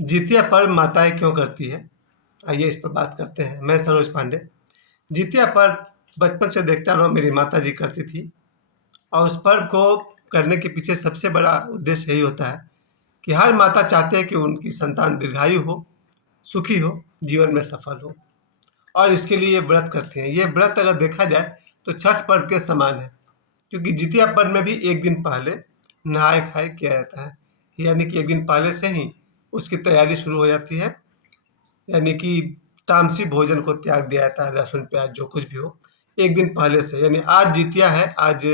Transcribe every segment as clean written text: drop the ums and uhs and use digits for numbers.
जितिया पर्व माताएं क्यों करती है? आइए इस पर बात करते हैं। मैं सरोज पांडे। जितिया पर्व बचपन से देखता रहा, मेरी माता जी करती थी और उस पर्व को करने के पीछे सबसे बड़ा उद्देश्य यही होता है कि हर माता चाहते हैं कि उनकी संतान दीर्घायु हो, सुखी हो, जीवन में सफल हो और इसके लिए ये व्रत करते हैं। ये व्रत अगर देखा जाए तो छठ पर्व के समान है, क्योंकि जितिया पर्व में भी एक दिन पहले नहाय खाए किया जाता है। यानी कि एक दिन पहले से ही उसकी तैयारी शुरू हो जाती है। यानी कि तामसी भोजन को त्याग दिया जाता है, लहसुन प्याज जो कुछ भी हो एक दिन पहले से। यानी आज जितिया है, आज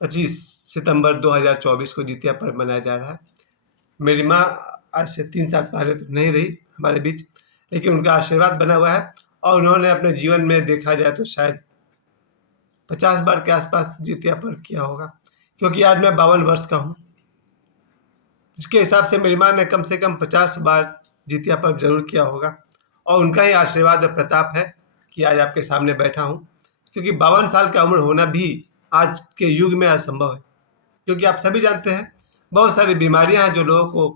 25 सितंबर 2024 को जितिया पर्व मनाया जा रहा है। मेरी माँ आज से 3 साल पहले तो नहीं रही हमारे बीच, लेकिन उनका आशीर्वाद बना हुआ है और उन्होंने अपने जीवन में देखा जाए तो शायद 50 बार के आसपास जितिया पर्व किया होगा, क्योंकि आज मैं 52 वर्ष का हूँ। इसके हिसाब से मेरी माँ ने कम से कम 50 बार जितिया पर्व जरूर किया होगा और उनका ही आशीर्वाद और प्रताप है कि आज आपके सामने बैठा हूँ। क्योंकि 52 साल का उम्र होना भी आज के युग में असंभव है, क्योंकि आप सभी जानते हैं बहुत सारी बीमारियां हैं जो लोगों को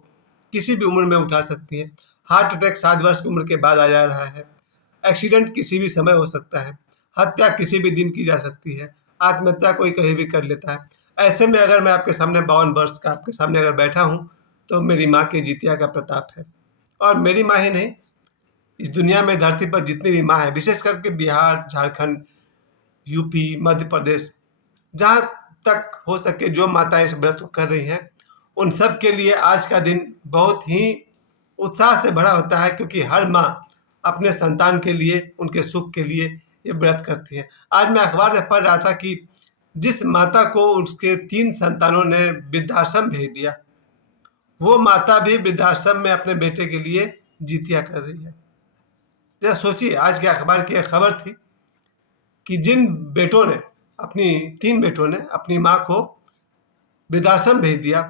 किसी भी उम्र में उठा सकती हैं। हार्ट अटैक 7 वर्ष की उम्र के बाद आ जा रहा है। एक्सीडेंट किसी भी समय हो सकता है। हत्या किसी भी दिन की जा सकती है। आत्महत्या कोई कहीं भी कर लेता है। ऐसे में अगर मैं आपके सामने 52 वर्ष का आपके सामने अगर बैठा हूँ तो मेरी माँ के जितिया का प्रताप है। और मेरी माँ ही नहीं, इस दुनिया में धरती पर जितनी भी माँ है, विशेष करके बिहार, झारखंड, यूपी, मध्य प्रदेश, जहाँ तक हो सके जो माताएं इस व्रत को कर रही हैं, उन सब के लिए आज का दिन बहुत ही उत्साह से भरा होता है, क्योंकि हर माँ अपने संतान के लिए, उनके सुख के लिए ये व्रत करती है। आज मैं अखबार में पढ़ रहा था कि जिस माता को उसके 3 संतानों ने वृद्धाश्रम भेज दिया, वो माता भी वृद्धाश्रम में अपने बेटे के लिए जितिया कर रही है। जरा सोचिए, आज के अखबार की एक खबर थी कि जिन बेटों ने अपनी 3 बेटों ने अपनी माँ को वृद्धाश्रम भेज दिया,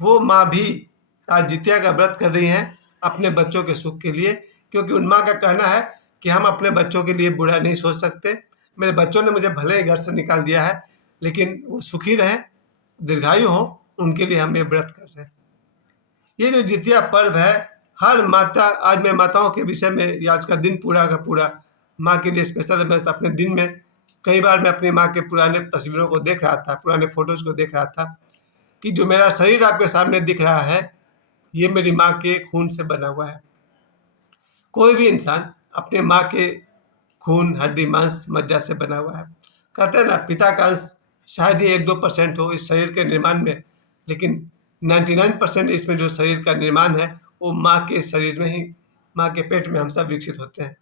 वो माँ भी आज जितिया का व्रत कर रही हैं अपने बच्चों के सुख के लिए। क्योंकि उन माँ का कहना है कि हम अपने बच्चों के लिए बुरा नहीं सोच सकते। मेरे बच्चों ने मुझे भले ही घर से निकाल दिया है, लेकिन वो सुखी रहें, दीर्घायु हो, उनके लिए हम ये व्रत कर रहे हैं। ये जो जितिया पर्व है, हर माता, आज मैं माताओं के विषय में ये आज का दिन पूरा का पूरा माँ के लिए स्पेशल है। मैं अपने दिन में कई बार मैं अपनी माँ के पुराने तस्वीरों को देख रहा था, पुराने फोटोज को देख रहा था कि जो मेरा शरीर आपके सामने दिख रहा है, ये मेरी माँ के खून से बना हुआ है। कोई भी इंसान अपने माँ के खून, हड्डी, मांस, मज्जा से बना हुआ है। कहते हैं ना, पिता का अंश शायद ही 1-2% हो इस शरीर के निर्माण में, लेकिन 99% इसमें जो शरीर का निर्माण है वो माँ के शरीर में ही, माँ के पेट में हम सब विकसित होते हैं।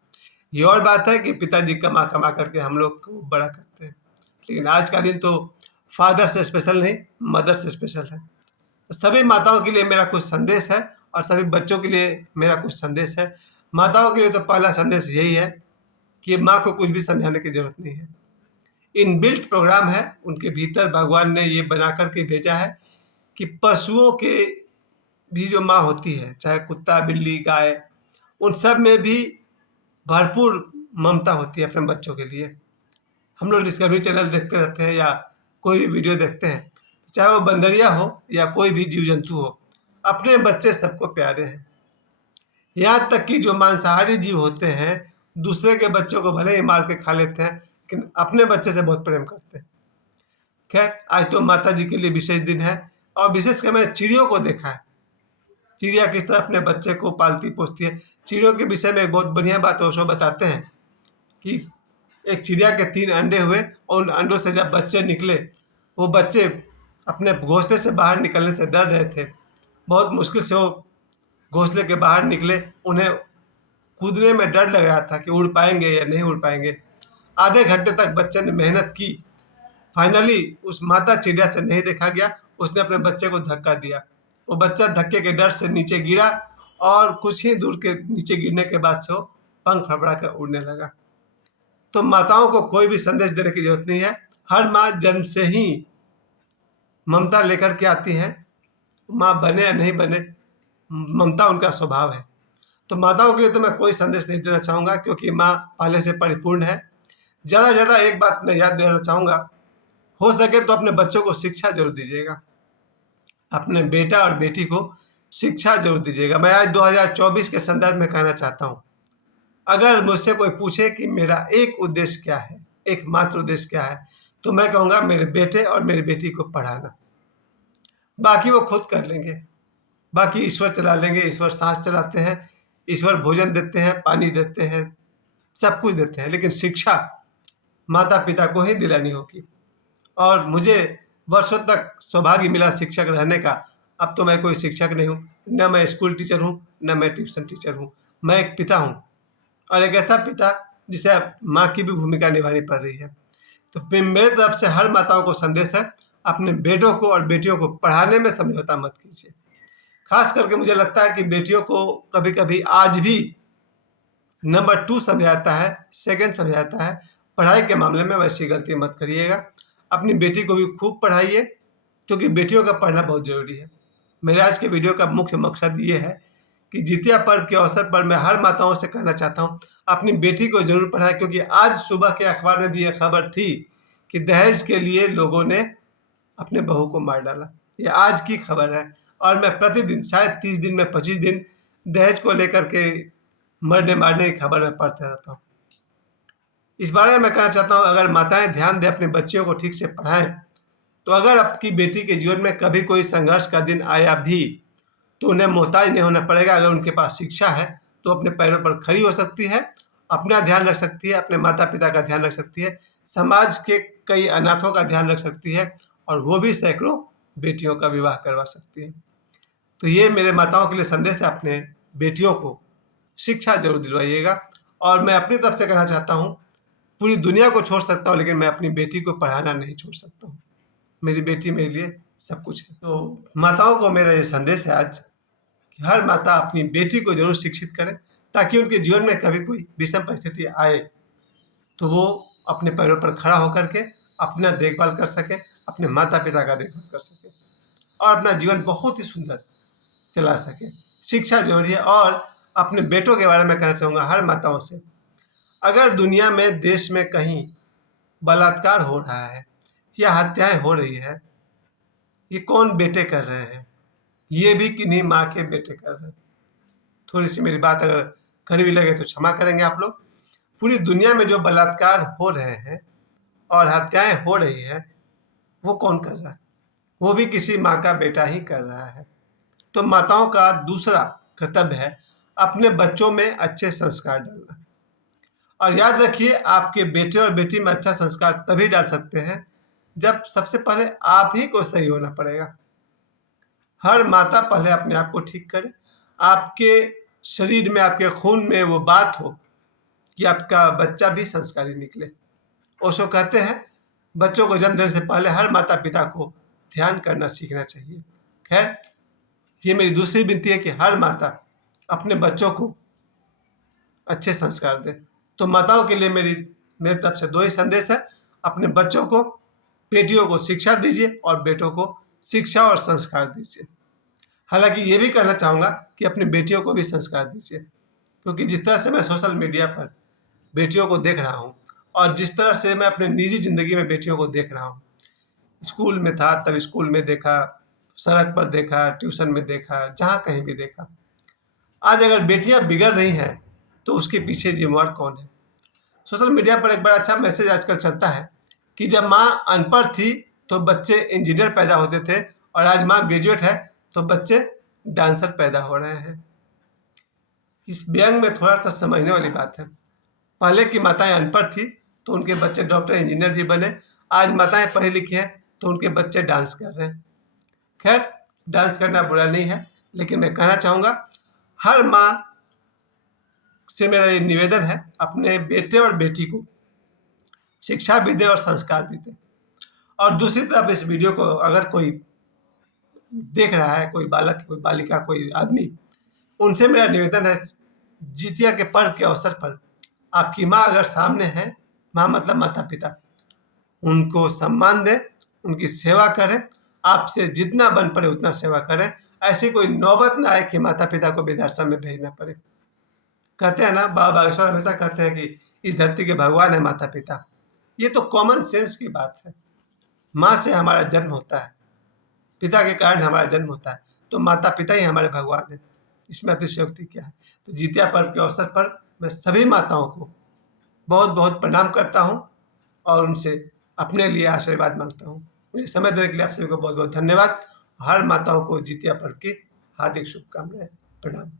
ये और बात है कि पिताजी कमा कमा करके हम लोग को बड़ा करते हैं, लेकिन आज का दिन तो फादर से स्पेशल नहीं, मदर से स्पेशल है। तो सभी माताओं के लिए मेरा कुछ संदेश है और सभी बच्चों के लिए मेरा कुछ संदेश है। माताओं के लिए तो पहला संदेश यही है कि माँ को कुछ भी समझाने की जरूरत नहीं है। इनबिल्ट प्रोग्राम है उनके भीतर, भगवान ने ये बना करके भेजा है कि पशुओं के भी जो माँ होती है, चाहे कुत्ता, बिल्ली, गाय, उन सब में भी भरपूर ममता होती है अपने बच्चों के लिए। हम लोग डिस्कवरी चैनल देखते रहते हैं या कोई भी वीडियो देखते हैं, चाहे वो बंदरिया हो या कोई भी जीव जंतु हो, अपने बच्चे सबको प्यारे हैं। यहाँ तक कि जो मांसाहारी जीव होते हैं, दूसरे के बच्चों को भले ही मार के खा लेते हैं, लेकिन अपने बच्चे से बहुत प्रेम करते हैं। खैर, आज तो माता जी के लिए विशेष दिन है और विशेषकर मैंने चिड़ियों को देखा है। चिड़िया किस तरह अपने बच्चे को पालती पोसती है। चिड़ियों के विषय में एक बहुत बढ़िया बात ओशो बताते हैं कि एक चिड़िया के 3 अंडे हुए और उन अंडों से जब बच्चे निकले, वो बच्चे अपने घोंसले से बाहर निकलने से डर रहे थे। बहुत मुश्किल से वो घोंसले के बाहर निकले। उन्हें कूदने में डर लग रहा था कि उड़ पाएंगे या नहीं उड़ पाएंगे। आधे घंटे तक बच्चे ने मेहनत की। फाइनली उस माता चिड़िया से नहीं देखा गया, उसने अपने बच्चे को धक्का दिया। वो बच्चा धक्के के डर से नीचे गिरा और कुछ ही दूर के नीचे गिरने के बाद से वो पंख फड़फड़ा कर उड़ने लगा। तो माताओं को कोई भी संदेश देने की जरूरत नहीं है। हर माँ जन्म से ही ममता लेकर के आती है। माँ बने या नहीं बने, ममता उनका स्वभाव है। तो माताओं के लिए तो मैं कोई संदेश नहीं देना चाहूँगा, क्योंकि माँ पहले से परिपूर्ण है। ज़्यादा से ज़्यादा एक बात मैं याद दिलाना चाहूँगा, हो सके तो अपने बच्चों को शिक्षा जरूर दीजिएगा। अपने बेटा और बेटी को शिक्षा जरूर दीजिएगा। मैं आज 2024 के संदर्भ में कहना चाहता हूँ, अगर मुझसे कोई पूछे कि मेरा एक उद्देश्य क्या है, एकमात्र उद्देश्य क्या है, तो मैं कहूँगा मेरे बेटे और मेरी बेटी को पढ़ाना। बाकी वो खुद कर लेंगे, बाकी ईश्वर चला लेंगे। ईश्वर सांस चलाते हैं, ईश्वर भोजन देते हैं, पानी देते हैं, सब कुछ देते हैं, लेकिन शिक्षा माता पिता को ही दिलानी होगी। और मुझे वर्षों तक सौभाग्य मिला शिक्षक रहने का। अब तो मैं कोई शिक्षक नहीं हूँ, न मैं स्कूल टीचर हूँ, न मैं ट्यूशन टीचर हूँ। मैं एक पिता हूँ, और एक ऐसा पिता जिसे अब माँ की भी भूमिका निभानी पड़ रही है। तो मेरे तरफ से हर माताओं को संदेश है, अपने बेटों को और बेटियों को पढ़ाने में समझौता मत कीजिए। खास करके मुझे लगता है कि बेटियों को कभी कभी आज भी नंबर 2 समझा जाता है, सेकंड समझा जाता है। पढ़ाई के मामले में वैसी गलती मत करिएगा। अपनी बेटी को भी खूब पढ़ाइए, क्योंकि बेटियों का पढ़ना बहुत ज़रूरी है। मेरे आज के वीडियो का मुख्य मकसद ये है कि जितिया पर्व के अवसर पर मैं हर माताओं से कहना चाहता हूँ, अपनी बेटी को ज़रूर पढ़ाएं। क्योंकि आज सुबह के अखबार में भी ये खबर थी कि दहेज के लिए लोगों ने अपने बहू को मार डाला। ये आज की खबर है, और मैं प्रतिदिन शायद 30 दिन में 25 दिन दहेज को लेकर के मरने मारने की खबर मैं पढ़ते रहता हूँ। इस बारे में मैं कहना चाहता हूँ, अगर माताएं ध्यान दें, अपने बच्चियों को ठीक से पढ़ाएं, तो अगर आपकी बेटी के जीवन में कभी कोई संघर्ष का दिन आया भी, तो उन्हें मोहताज नहीं होना पड़ेगा। अगर उनके पास शिक्षा है तो अपने पैरों पर खड़ी हो सकती है, अपना ध्यान रख सकती है, अपने माता पिता का ध्यान रख सकती है, समाज के कई अनाथों का ध्यान रख सकती है, और वो भी सैकड़ों बेटियों का विवाह करवा सकती है। तो ये मेरे माताओं के लिए संदेश है, अपने बेटियों को शिक्षा जरूर दिलवाइएगा। और मैं अपनी तरफ से कहना चाहता हूँ, पूरी दुनिया को छोड़ सकता हूँ, लेकिन मैं अपनी बेटी को पढ़ाना नहीं छोड़ सकता हूँ। मेरी बेटी मेरे लिए सब कुछ है। तो माताओं को मेरा ये संदेश है आज, कि हर माता अपनी बेटी को जरूर शिक्षित करे, ताकि उनके जीवन में कभी कोई विषम परिस्थिति आए तो वो अपने पैरों पर खड़ा होकर के अपना देखभाल कर सके, अपने माता पिता का देखभाल कर सके, और अपना जीवन बहुत ही सुंदर चला सके। शिक्षा जरूरी है। और अपने बेटों के बारे में कहना चाहूँगा हर माताओं से, अगर दुनिया में, देश में कहीं बलात्कार हो रहा है या हत्याएं हो रही है, ये कौन बेटे कर रहे हैं? ये भी किन्हीं माँ के बेटे कर रहे हैं। थोड़ी सी मेरी बात अगर कड़वी लगे तो क्षमा करेंगे आप लोग। पूरी दुनिया में जो बलात्कार हो रहे हैं और हत्याएं हो रही है, वो कौन कर रहा है? वो भी किसी माँ का बेटा ही कर रहा है। तो माताओं का दूसरा कर्तव्य है अपने बच्चों में अच्छे संस्कार डालना। और याद रखिए, आपके बेटे और बेटी में अच्छा संस्कार तभी डाल सकते हैं जब सबसे पहले आप ही को सही होना पड़ेगा। हर माता पहले अपने आप को ठीक करे, आपके शरीर में, आपके खून में वो बात हो कि आपका बच्चा भी संस्कारी निकले। ओशो कहते हैं, बच्चों को जन्म देने से पहले हर माता पिता को ध्यान करना सीखना चाहिए। खैर, ये मेरी दूसरी विनती है कि हर माता अपने बच्चों को अच्छे संस्कार दे। तो माताओं के लिए मेरी तरफ से 2 ही संदेश है, अपने बच्चों को, बेटियों को शिक्षा दीजिए, और बेटों को शिक्षा और संस्कार दीजिए। हालांकि ये भी कहना चाहूँगा कि अपनी बेटियों को भी संस्कार दीजिए, क्योंकि जिस तरह से मैं सोशल मीडिया पर बेटियों को देख रहा हूँ, और जिस तरह से मैं अपने निजी ज़िंदगी में बेटियों को देख रहा हूँ, स्कूल में था तब स्कूल में देखा, सड़क पर देखा, ट्यूशन में देखा, जहाँ कहीं भी देखा। आज अगर बेटियां बिगड़ रही हैं तो उसके पीछे जिम्मेवार कौन है? सोशल मीडिया पर एक बड़ा अच्छा मैसेज आजकल चलता है कि जब माँ अनपढ़ थी तो बच्चे इंजीनियर पैदा होते थे, और आज माँ ग्रेजुएट है तो बच्चे डांसर पैदा हो रहे हैं। इस व्यंग में थोड़ा सा समझने वाली बात है। पहले की माताएं अनपढ़ थी तो उनके बच्चे डॉक्टर इंजीनियर भी बने। आज माताएं पढ़ी लिखी हैं तो उनके बच्चे डांस कर रहे हैं। खैर, डांस करना बुरा नहीं है, लेकिन मैं कहना चाहूँगा हर माँ से मेरा ये निवेदन है, अपने बेटे और बेटी को शिक्षा भी दें और संस्कार भी दें। और दूसरी तरफ इस वीडियो को अगर कोई देख रहा है, कोई बालक, कोई बालिका, कोई आदमी, उनसे मेरा निवेदन है, जितिया के पर्व के अवसर पर आपकी माँ अगर सामने है, माँ मतलब माता पिता, उनको सम्मान दें, उनकी सेवा करें, आपसे जितना बन पड़े उतना सेवा करें। ऐसी कोई नौबत ना आए कि माता पिता को वृद्धाश्रम में भेजना पड़े। कहते हैं ना, बाबा बागेश्वर हमेशा कहते हैं कि इस धरती के भगवान है माता पिता। ये तो कॉमन सेंस की बात है। माँ से हमारा जन्म होता है, पिता के कारण हमारा जन्म होता है, तो माता पिता ही हमारे भगवान हैं। इसमें अतिशयोक्ति क्या है। तो जितिया पर्व के अवसर पर मैं सभी माताओं को बहुत बहुत प्रणाम करता हूँ और उनसे अपने लिए आशीर्वाद मांगता हूँ। मुझे समय देने के लिए आप सभी को बहुत बहुत धन्यवाद। हर माताओं को जितिया पर्व की हार्दिक शुभकामनाएं। प्रणाम।